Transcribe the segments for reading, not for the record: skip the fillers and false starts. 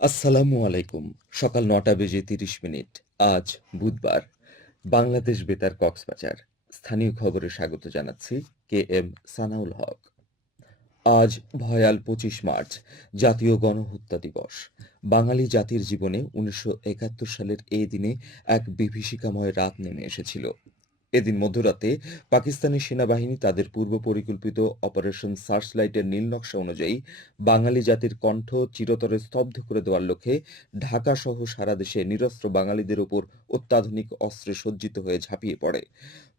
আসসালামু আলাইকুম। সকাল ৯টা বেজে ৩০ মিনিট। আজ বুধবার। বাংলাদেশ বেতার কক্সবাজার। স্থানীয় খবরে স্বাগত জানাচ্ছি কে এম সানাউল হক। আজ ভয়াল ২৫ মার্চ, জাতীয় গণহত্যা দিবস। বাঙালি জাতির জীবনে ১৯৭১ সালের এই দিনে এক বিভীষিকাময় রাত নেমে এসেছিল। এদিন মধ্যরাতে পাকিস্তানি সেনাবাহিনী তাদের পূর্ব পরিকল্পিত অপারেশন সার্চলাইটের নীলনকশা অনুযায়ী বাঙালি জাতির কণ্ঠ চিরতরে স্তব্ধ করে দেওয়ার লক্ষ্যে ঢাকা সহ সারা দেশে নিরস্ত্র বাঙালিদের ওপর অত্যাধুনিক অস্ত্রে সজ্জিত হয়ে ঝাঁপিয়ে পড়ে।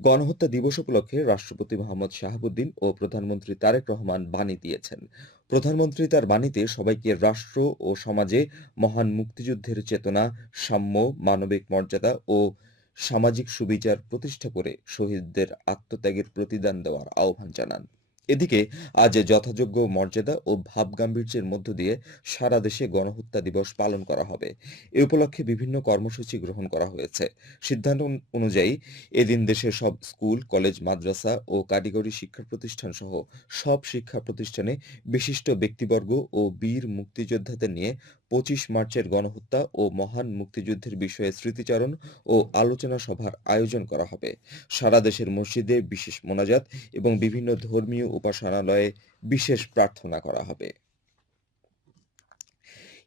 গণহত্যা দিবস উপলক্ষে রাষ্ট্রপতি মোহাম্মদ শাহাবুদ্দিন ও প্রধানমন্ত্রী তারেক রহমান বাণী দিয়েছেন। প্রধানমন্ত্রী তার বাণীতে সবাইকে রাষ্ট্র ও সমাজে মহান মুক্তিযুদ্ধের চেতনা, সাম্য, মানবিক মর্যাদা ও সামাজিক সুবিচার প্রতিষ্ঠা করে শহীদদের আত্মত্যাগের প্রতিদান দেওয়ার আহ্বান জানান। এদিকে আজ যথাযোগ্য মর্যাদা ও ভাবগাম্ভীর্যের মধ্য দিয়ে সারা দেশে গণহত্যা দিবস পালন করা হবে। এ উপলক্ষে বিভিন্ন কর্মসূচি গ্রহণ করা হয়েছে। সিদ্ধান্ত অনুযায়ী এদিন দেশের সব স্কুল, কলেজ, মাদ্রাসা ও কারিগরি শিক্ষা প্রতিষ্ঠান সহ সব শিক্ষা প্রতিষ্ঠানে বিশিষ্ট ব্যক্তিবর্গ ও বীর মুক্তিযোদ্ধাদের নিয়ে ২৫ মার্চের গণহত্যা ও মহান মুক্তিযুদ্ধের বিষয়ে স্মৃতিচারণ ও আলোচনা সভার আয়োজন করা হবে। সারা দেশের মসজিদে বিশেষ মোনাজাত এবং বিভিন্ন ধর্মীয় উপাসনালয়ে বিশেষ প্রার্থনা করা হবে।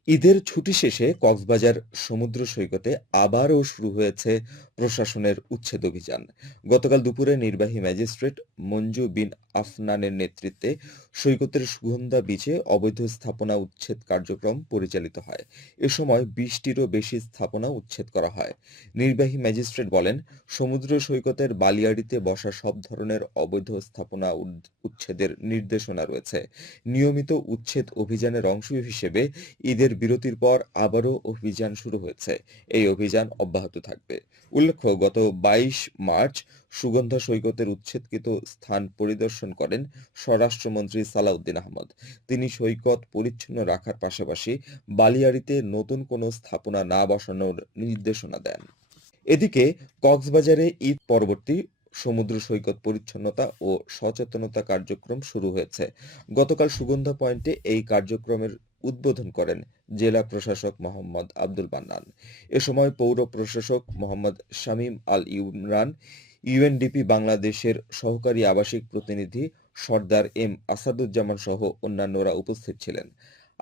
ঈদের ছুটি শেষে কক্সবাজার সমুদ্র সৈকতে আবারও শুরু হয়েছে প্রশাসনের উচ্ছেদ অভিযান। গতকাল দুপুরে নির্বাহী ম্যাজিস্ট্রেট মঞ্জু বিন আফনানের নেতৃত্বে সৈকতের সুগন্ধা বিচে অবৈধ স্থাপনা উচ্ছেদ কার্যক্রম পরিচালিত হয়। এ সময় ২০টিরও বেশি স্থাপনা উচ্ছেদ করা হয়। নির্বাহী ম্যাজিস্ট্রেট বলেন, সমুদ্র সৈকতের বালিয়াড়িতে বসা সব ধরনের অবৈধ স্থাপনা উচ্ছেদের নির্দেশনা রয়েছে। নিয়মিত উচ্ছেদ অভিযানের অংশ হিসেবে ঈদের বিরতির পর আবারও অভিযান শুরু হয়েছে। এই অভিযান অব্যাহত থাকবে। উল্লেখ্য, গত ২২ মার্চ সুগন্ধা সৈকতের উচ্ছেদকৃত স্থান পরিদর্শন করেন স্বরাষ্ট্রমন্ত্রী সালাউদ্দিন আহমদ। তিনি সৈকত পরিচ্ছন্ন রাখার পাশাপাশি বালিয়াড়িতে নতুন কোনো স্থাপনা না বসানোর নির্দেশনা দেন। এদিকে কক্সবাজারে ঈদ পরবর্তী সমুদ্র সৈকত পরিচ্ছন্নতা ও সচেতনতা কার্যক্রম শুরু হয়েছে। গতকাল সুগন্ধা পয়েন্টে এই কার্যক্রমের উদ্বোধন করেন জেলা প্রশাসক মোহাম্মদ আব্দুল মান্নান। এ সময় পৌর প্রশাসক মোহাম্মদ শামীম আল ইমরান, ইউএনডিপি বাংলাদেশের সহকারী আবাসিক প্রতিনিধি সর্দার এম আসাদুজ্জামান সহ অন্যান্যরা উপস্থিত ছিলেন।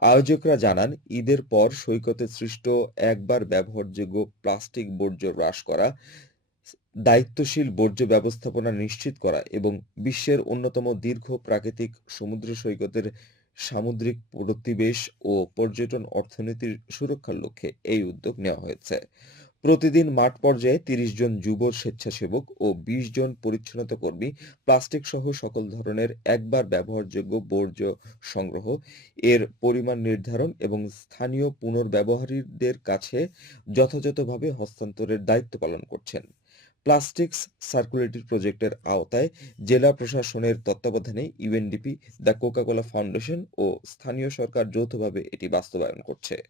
আয়োজকরা জানান, ঈদের পর সৈকতে সৃষ্ট একবার ব্যবহারযোগ্য প্লাস্টিক বর্জ্য হ্রাস করা, দায়িত্বশীল বর্জ্য ব্যবস্থাপনা নিশ্চিত করা এবং বিশ্বের অন্যতম দীর্ঘ প্রাকৃতিক সমুদ্র সৈকতের সামুদ্রিক পরিবেশ ও পর্যটন অর্থনীতির সুরক্ষার লক্ষ্যে এই উদ্যোগ নেওয়া হয়েছে। প্রতিদিন মাঠ পর্যায়ে ৩০ জন যুব স্বেচ্ছাসেবক ও ২০ জন পরিচ্ছন্নতা কর্মী প্লাস্টিক সহ সকল ধরনের একবার ব্যবহারযোগ্য বর্জ্য সংগ্রহ, এর পরিমাণ নির্ধারণ এবং স্থানীয় পুনর্ব্যবহারীদের কাছে যথাযথভাবে হস্তান্তরের দায়িত্ব পালন করছেন। প্লাস্টিক্স সার্কুলেটরি প্রজেক্টের আওতায় জেলা প্রশাসনের তত্ত্বাবধানে ইউএনডিপি, দ্য কোকা-কোলা ফাউন্ডেশন ও স্থানীয় সরকার যৌথভাবে এটি বাস্তবায়ন করছে।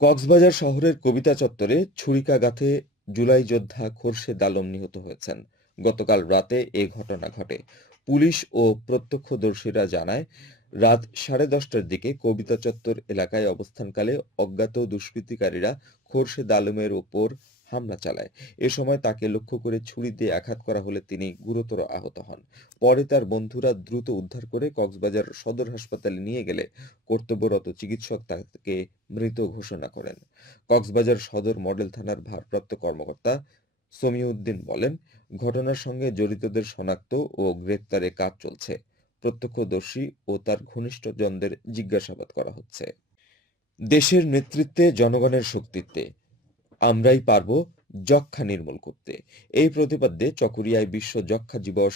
কক্সবাজার শহরের কবিতা চত্বরে ছুরিকাঘাতে জুলাই যোদ্ধা খোরশেদ আলম নিহত হয়েছেন। গতকাল রাতে এ ঘটনা ঘটে। পুলিশ ও প্রত্যক্ষদর্শীরা জানায়, রাত ১০:৩০টার দিকে কবিতা চত্বর এলাকায় অবস্থানকালে অজ্ঞাত দুষ্কৃতিকারীরা খোরশেদ আলমের ওপর হামলা চালায়। এ সময় তাকে লক্ষ্য করে ছুরি দিয়ে আঘাত করা হলে তিনি গুরুতর আহত হন। পরে তার বন্ধুরা দ্রুত উদ্ধার করে কক্সবাজার সদর হাসপাতালে নিয়ে গেলে কর্তব্যরত চিকিৎসক তাকে মৃত ঘোষণা করেন। কক্সবাজার সদর মডেল থানার ভারপ্রাপ্ত কর্মকর্তা সমিউদ্দিন বলেন, ঘটনার সঙ্গে জড়িতদের শনাক্ত ও গ্রেপ্তারে কাজ চলছে। প্রত্যক্ষদর্শী ও তার ঘনিষ্ঠজনদের জিজ্ঞাসাবাদ করা হচ্ছে। দেশের নেতৃত্বে, জনগণের শক্তিত্বে আমরাই পারব যক্ষ্মা নির্মূল করতে। এই প্রতিপাদ্যে চকরিয়ায় বিশ্ব যক্ষ্মা দিবস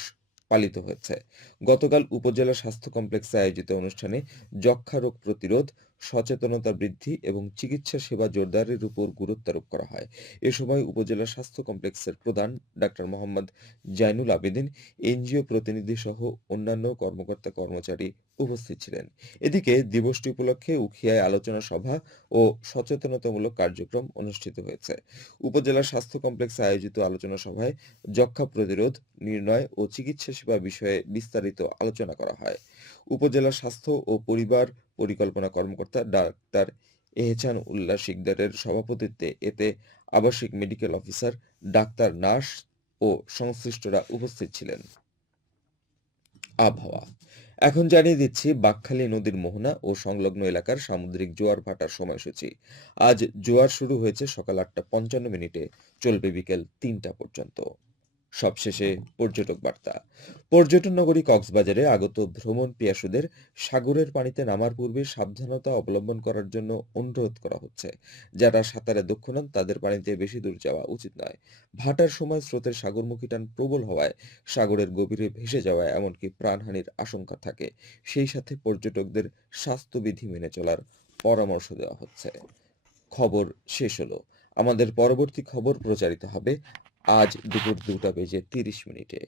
পালিত হয়েছে। গতকাল উপজেলা স্বাস্থ্য কমপ্লেক্সে আয়োজিত অনুষ্ঠানে যক্ষ্মা রোগ প্রতিরোধ, সচেতনতা বৃদ্ধি এবং চিকিৎসা সেবা জোরদারের উপর গুরুত্বারোপ করা হয়। এ সময় উপজেলা স্বাস্থ্য কমপ্লেক্সের প্রধান ডাক্তার মোহাম্মদ জাইনুল আবেদিন, এনজিও প্রতিনিধি সহ অন্যান্য কর্মকর্তা কর্মচারী উপস্থিত ছিলেন। এদিকে দিবসটি উপলক্ষে উখিয়ায় আলোচনা সভা ও সচেতনতামূলক কার্যক্রম অনুষ্ঠিত হয়েছে। উপজেলা স্বাস্থ্য কমপ্লেক্সে আয়োজিত আলোচনা সভায় যক্ষ্মা প্রতিরোধ, নির্ণয় ও চিকিৎসা সেবা বিষয়ে বিস্তারিত আলোচনা করা হয়। উপজেলা স্বাস্থ্য ও পরিবার পরিকল্পনা কর্মকর্তা ডাক্তার এহসান উল্লাহ শিকদারের সভাপতিত্বে এতে আবাসিক মেডিকেল অফিসার, ডাক্তার, নার্স ও সংশ্লিষ্টরা উপস্থিত ছিলেন। আবহাওয়া এখন জানিয়ে দিচ্ছি বাঁকখালী নদীর মোহনা ও সংলগ্ন এলাকার সামুদ্রিক জোয়ার ভাটার সময়সূচি। আজ জোয়ার শুরু হয়েছে সকাল ৮টা ৫৫ মিনিটে, চলবে বিকেল ৩টা পর্যন্ত। সবশেষে পর্যটক বার্তা। পর্যটন নগরী কক্সবাজারে আগত ভ্রমণ পিয়াসুদের সাগরের পানিতে নামার পূর্বে সাবধানতা অবলম্বন করার জন্য অনুরোধ করা হচ্ছে। যারা সাঁতারে দক্ষ নন তাদের পানিতে বেশি দূর যাওয়া উচিত নয়। ভাটার সময় স্রোতের সাগরমুখী টান প্রবল হওয়ায় সাগরের গভীরে ভেসে যাওয়া এমনকি প্রাণহানির আশঙ্কা থাকে। সেই সাথে পর্যটকদের স্বাস্থ্যবিধি মেনে চলার পরামর্শ দেওয়া হচ্ছে। খবর শেষ হলো। আমাদের পরবর্তী খবর প্রচারিত হবে আজ দুপুর 2টা বেজে 30 মিনিটে।